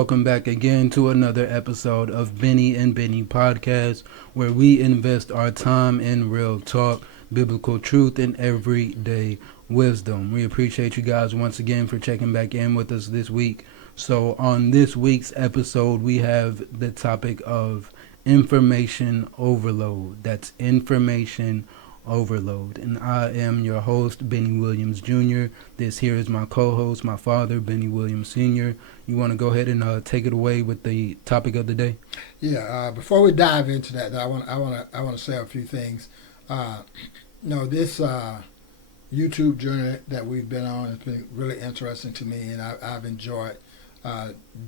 welcome back again to another episode of Bennie and Bennie Podcast, where we invest our time in real talk, biblical truth, and everyday wisdom. We appreciate you guys once again for checking back in with us this week. So on this week's episode, we have the topic of information overload. That's information overload. And I am your host, Bennie Williams Jr. This here is my co-host, my father, Bennie Williams Sr. You want to go ahead and take it away with the topic of the day? Yeah. Before we dive into that, I want to say a few things. This YouTube journey that we've been on has been really interesting to me, and I've enjoyed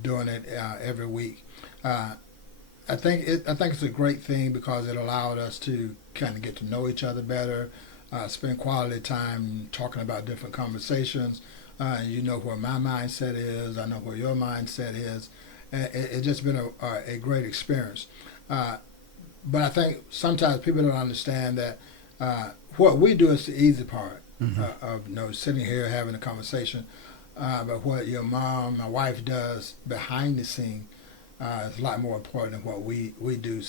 doing it every week. I think it's a great thing because it allowed us to kind of get to know each other better, spend quality time talking about different conversations. You know where my mindset is, I know where your mindset is. It's just been a great experience. But I think sometimes people don't understand that what we do is the easy part of sitting here having a conversation. But what your mom, my wife does behind the scene is a lot more important than what we do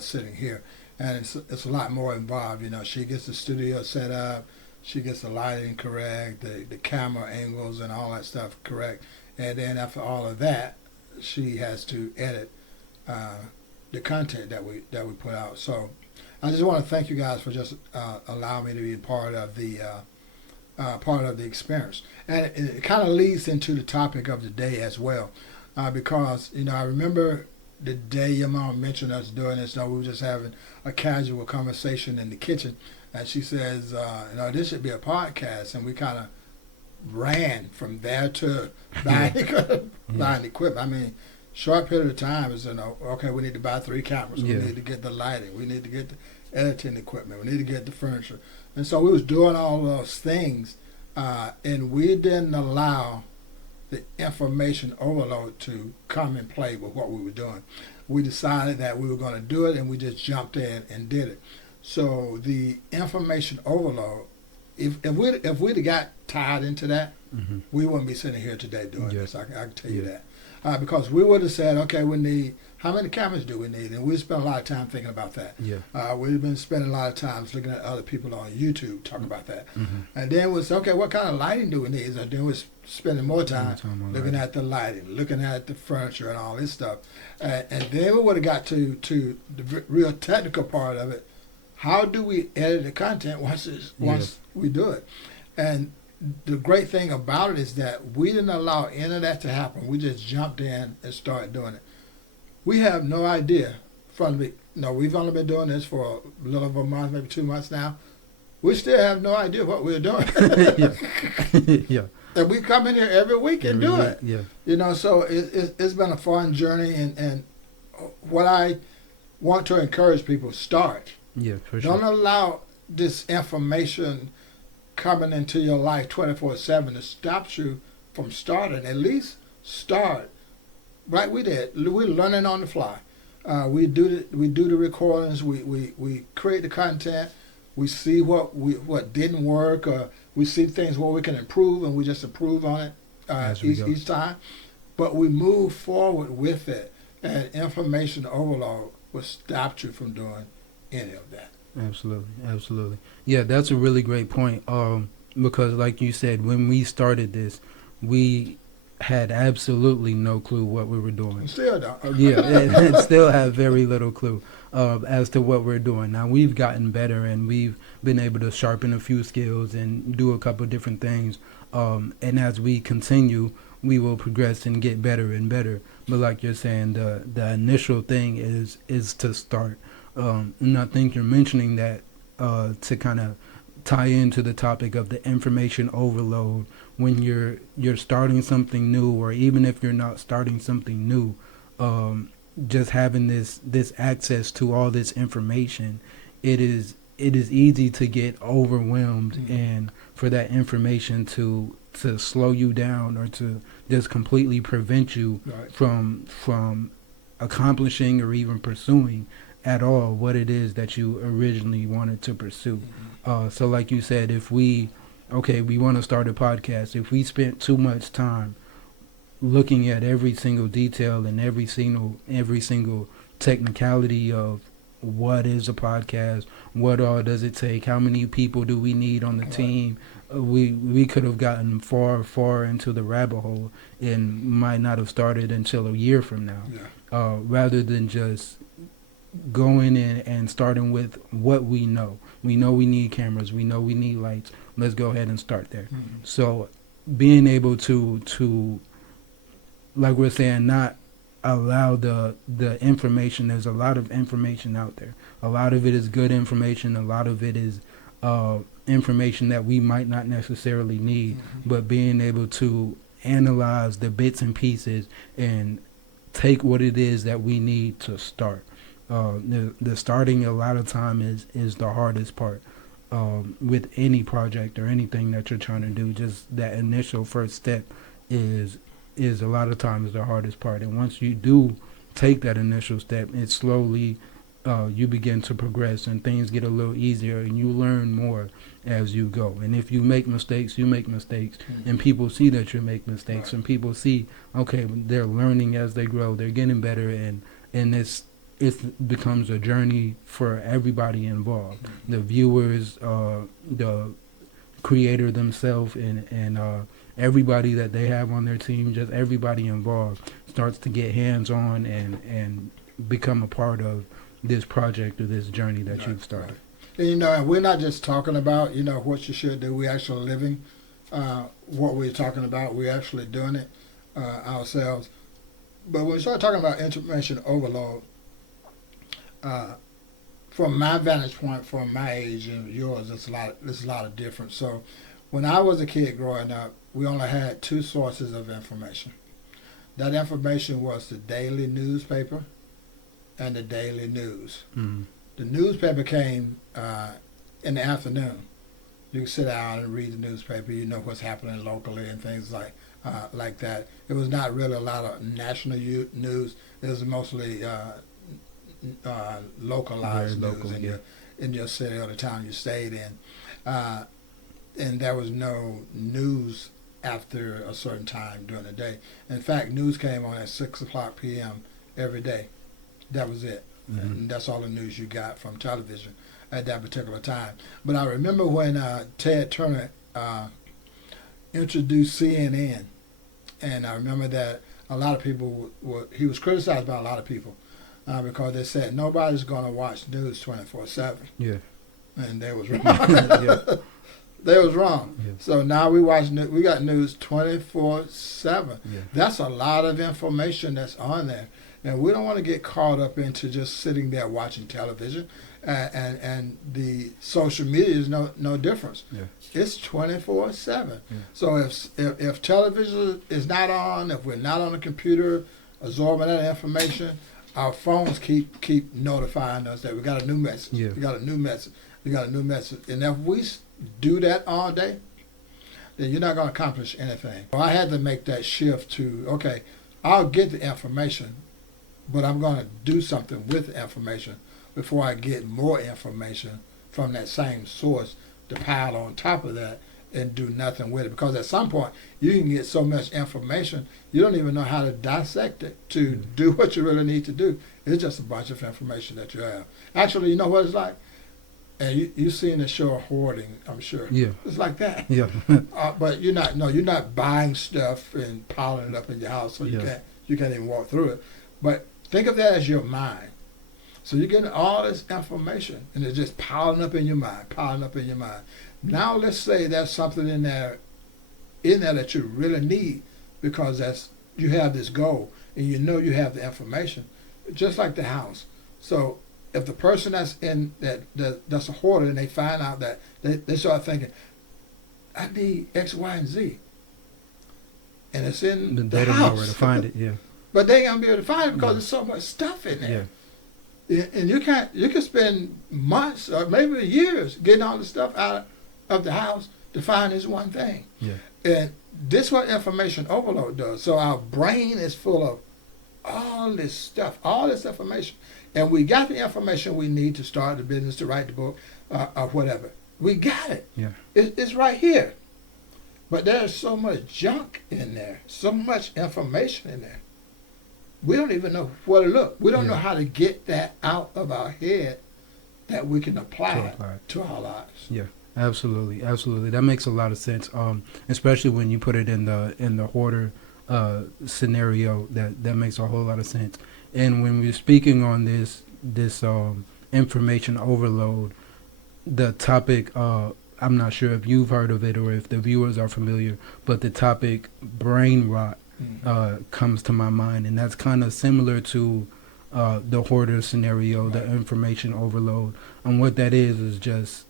sitting here. And it's a lot more involved. You know, she gets the studio set up, she gets the lighting correct, the camera angles and all that stuff correct. And then after all of that, she has to edit the content that we put out. So I just want to thank you guys for just allowing me to be part of the experience. And it kind of leads into the topic of the day as well. Because, I remember the day your mom mentioned us doing this. We were just having a casual conversation in the kitchen. And she says, this should be a podcast. And we kind of ran from there to buying equipment. I mean, short period of time is, okay, we need to buy 3 cameras. We need to get the lighting. We need to get the editing equipment. We need to get the furniture. And so we was doing all those things. And we didn't allow the information overload to come and play with what we were doing. We decided that we were going to do it, and we just jumped in and did it. So the information overload, if we'd have got tied into that, we wouldn't be sitting here today doing this. I can tell you that. Because we would have said, okay, we need, how many cameras do we need? And we spent a lot of time thinking about that. We've been spending a lot of time looking at other people on YouTube talking about that. And then it was, okay, what kind of lighting do we need? And then we're spending more time looking at the lighting, looking at the furniture and all this stuff. And then we would have got to the real technical part of it. How do we edit the content once we do it? And the great thing about it is that we didn't allow any of that to happen. We just jumped in and started doing it. We have no idea. We've only been doing this for a little over a month, maybe 2 months now. We still have no idea what we're doing. And we come in here every week and do it. So it's been a fun journey. And what I want to encourage people, start. For sure. Don't allow this information coming into your life 24/7 to stop you from starting. At least start. Like we did. We're learning on the fly. We do the recordings. We create the content. We see what didn't work, or we see things where we can improve, and we just improve on it each time. But we move forward with it, and information overload will stop you from doing any of that. Absolutely. Yeah, that's a really great point. Because like you said, when we started this, we had absolutely no clue what we were doing. Still don't. and still have very little clue as to what we're doing. Now we've gotten better, and we've been able to sharpen a few skills and do a couple different things. And as we continue, we will progress and get better and better. But like you're saying, the initial thing is to start. And I think you're mentioning that to kind of tie into the topic of the information overload. When you're starting something new, or even if you're not starting something new, just having this access to all this information, it is easy to get overwhelmed, and for that information to slow you down, or to just completely prevent you from accomplishing or even pursuing at all what it is that you originally wanted to pursue. So like you said, if we want to start a podcast, if we spent too much time looking at every single detail and every single technicality of what is a podcast, what all does it take, how many people do we need on the team. We could have gotten far into the rabbit hole and might not have started until a year from now. Rather than just going in and starting with what we know. We know we need cameras. We know we need lights. Let's go ahead and start there. So being able to like we're saying, not allow the information. There's a lot of information out there. A lot of it is good information. A lot of it is information that we might not necessarily need. But being able to analyze the bits and pieces and take what it is that we need to start. The starting a lot of time is the hardest part with any project or anything that you're trying to do. Just that initial first step is a lot of times the hardest part. And once you do take that initial step, it slowly you begin to progress and things get a little easier and you learn more as you go. And if you make mistakes, you make mistakes, and people see that you make mistakes, and people see, okay, they're learning as they grow, they're getting better, and it becomes a journey for everybody involved, the viewers, the creator themselves, and everybody that they have on their team. Just everybody involved starts to get hands-on and become a part of this project or this journey that you've started. And, and we're not just talking about, what you should do. We're actually living what we're talking about. We're actually doing it ourselves. But when we start talking about information overload, from my vantage point, from my age and yours, there's a lot of difference. So when I was a kid growing up, we only had two sources of information. That information was the daily newspaper and the daily news. The newspaper came in the afternoon. You could sit down and read the newspaper. You know what's happening locally and things like that. It was not really a lot of national news. It was mostly localized news in your city or the town you stayed in. And there was no news after a certain time during the day. In fact, news came on at 6 o'clock p.m. every day. That was it. And that's all the news you got from television at that particular time. But I remember when Ted Turner introduced CNN, and I remember that a lot of people he was criticized by a lot of people because they said nobody's going to watch news 24/7. Yeah. And they was wrong. They was wrong. Yeah. So now we got news 24/7. Yeah. That's a lot of information that's on there. And we don't want to get caught up into just sitting there watching television, and the social media is no difference. Yeah. It's 24/7. Yeah. So if television is not on, if we're not on the computer absorbing that information, our phones keep notifying us that we got a new message. Yeah. We got a new message. We got a new message. And if we do that all day, then you're not going to accomplish anything. So I had to make that shift to, okay, I'll get the information, but I'm going to do something with the information before I get more information from that same source to pile on top of that and do nothing with it. Because at some point, you can get so much information, you don't even know how to dissect it to do what you really need to do. It's just a bunch of information that you have. Actually, you know what it's like? And you've seen the show Hoarding, I'm sure. Yeah. It's like that. Yeah. But you're not buying stuff and piling it up in your house so you can't even walk through it. But think of that as your mind. So you're getting all this information and it's just piling up in your mind. Now let's say there's something in there that you really need because you have this goal and you know you have the information, just like the house. So if the person that's a hoarder and they find out that they start thinking, I need X, Y, and Z, and it's in the they don't house. know where to find it. Yeah. But they ain't gonna be able to find it because there's so much stuff in there. Yeah. And you can spend months or maybe years getting all the stuff out of the house to find this one thing. Yeah. And this is what information overload does. So our brain is full of all this stuff, all this information. And we got the information we need to start the business, to write the book, or whatever. We got it. Yeah. It's right here. But there's so much junk in there, so much information in there. We don't even know where to look. We don't know Yeah. how to get that out of our head that we can apply To it apply it. to our lives. Yeah, absolutely, absolutely. That makes a lot of sense. Especially when you put it in the hoarder scenario. That makes a whole lot of sense. And when we're speaking on this information overload, the topic. I'm not sure if you've heard of it or if the viewers are familiar, but the topic brain rot comes to my mind, and that's kind of similar to the hoarder scenario, the Right. information overload. And what that is just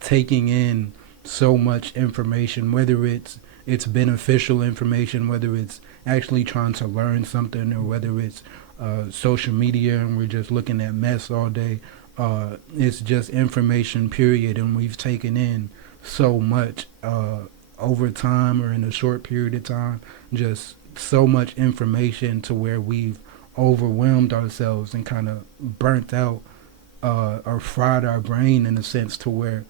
taking in so much information, whether it's beneficial information, whether it's actually trying to learn something, or whether it's social media and we're just looking at mess all day. It's just information, period, and we've taken in so much over time or in a short period of time, just so much information to where we've overwhelmed ourselves and kind of burnt out or fried our brain in a sense to where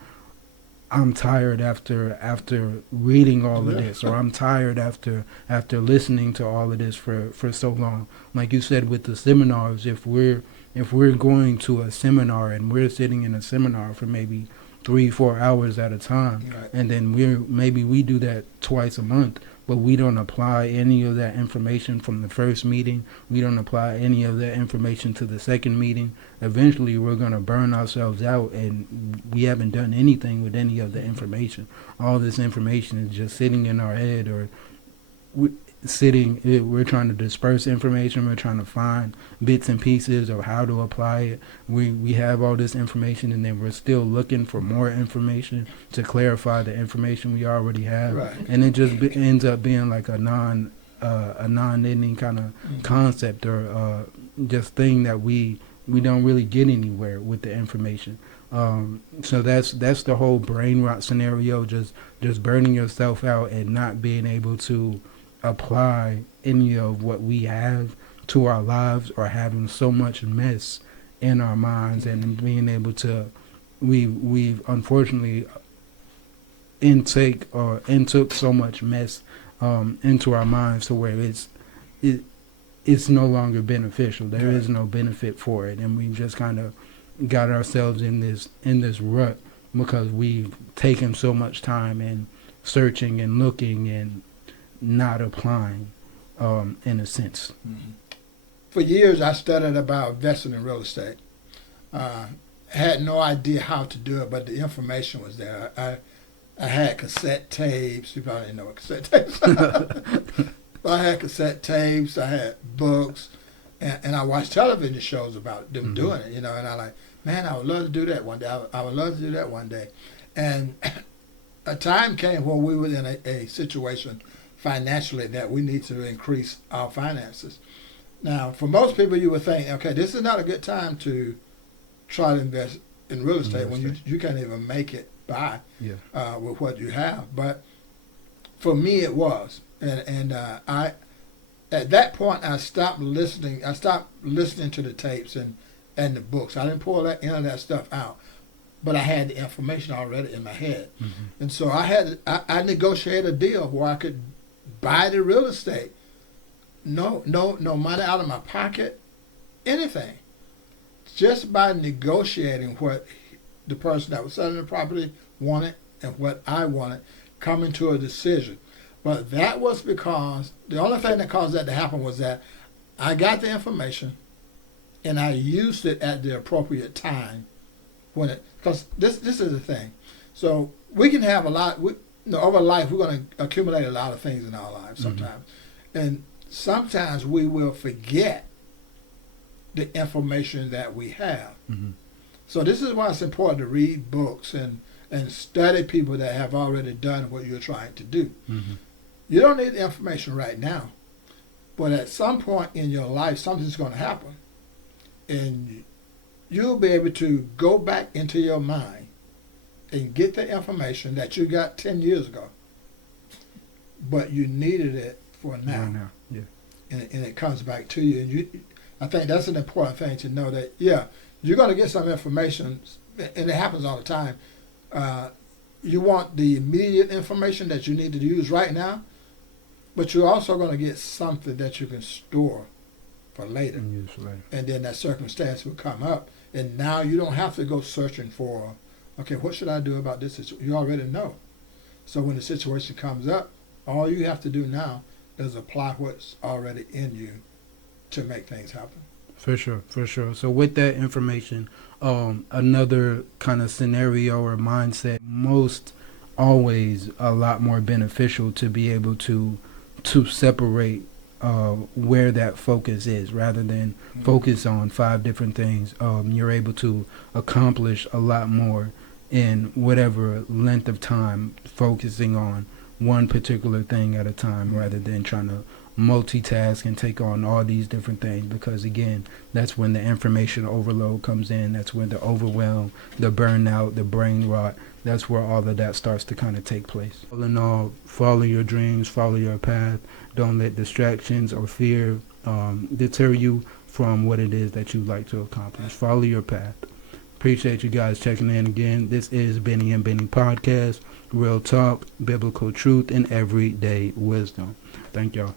I'm tired after reading all of this, or I'm tired after listening to all of this for so long. Like you said with the seminars, if we're going to a seminar and we're sitting in a seminar for maybe 3-4 hours at a time, Right. and then we do that twice a month, but we don't apply any of that information from the first meeting. We don't apply any of that information to the second meeting. Eventually, we're going to burn ourselves out, and we haven't done anything with any of the information. All this information is just sitting in our head, or we're trying to disperse information. We're trying to find bits and pieces of how to apply it. We have all this information, and then we're still looking for more information to clarify the information we already have. Right. And it just ends up being like a non-ending kind of concept, or just thing that we don't really get anywhere with the information. So that's the whole brain rot scenario, just burning yourself out and not being able to apply any of what we have to our lives, or having so much mess in our minds, and being able to we've unfortunately intook so much mess into our minds to where it's no longer beneficial. There is no benefit for it, and we've just kind of got ourselves in this rut because we've taken so much time in searching and looking and not applying, in a sense. For years, I studied about investing in real estate. Had no idea how to do it, but the information was there. I had cassette tapes. You probably didn't know what cassette tapes are. I had cassette tapes. I had books, and I watched television shows about them doing it. And I like, man, I would love to do that one day. I would love to do that one day. And a time came when we were in a situation financially that we need to increase our finances. Now, for most people, you would think, okay, this is not a good time to try to invest in real estate when you can't even make it by with what you have. But for me, it was, and I at that point I stopped listening. I stopped listening to the tapes and the books. I didn't pull any of that stuff out, but I had the information already in my head, and so I negotiated a deal where I could buy the real estate. No money out of my pocket, anything. Just by negotiating what the person that was selling the property wanted and what I wanted, coming to a decision. But that was because the only thing that caused that to happen was that I got the information and I used it at the appropriate time because this is the thing. So we can have a lot. Over life, we're going to accumulate a lot of things in our lives sometimes, and sometimes we will forget the information that we have. So this is why it's important to read books and study people that have already done what you're trying to do. You don't need the information right now, but at some point in your life, something's going to happen, and you'll be able to go back into your mind and get the information that you got 10 years ago, but you needed it for now. And it comes back to you. And I think that's an important thing to know that, you're going to get some information, and it happens all the time. you want the immediate information that you need to use right now, but you're also going to get something that you can store for later. And use later. And then that circumstance will come up, and now you don't have to go searching for, okay, what should I do about this situation? You already know. So when the situation comes up, all you have to do now is apply what's already in you to make things happen. For sure, for sure. So with that information, another kind of scenario or mindset, most always a lot more beneficial to be able to separate where that focus is, rather than focus on 5 different things. You're able to accomplish a lot more in whatever length of time, focusing on one particular thing at a time, rather than trying to multitask and take on all these different things, because again, that's when the information overload comes in. That's when the overwhelm, the burnout, the brain rot, that's where all of that starts to kind of take place. All in all, follow your dreams, follow your path. Don't let distractions or fear deter you from what it is that you like to accomplish. Follow your path. Appreciate you guys checking in again. This is Bennie and Bennie Podcast. Real talk, biblical truth, and everyday wisdom. Thank y'all.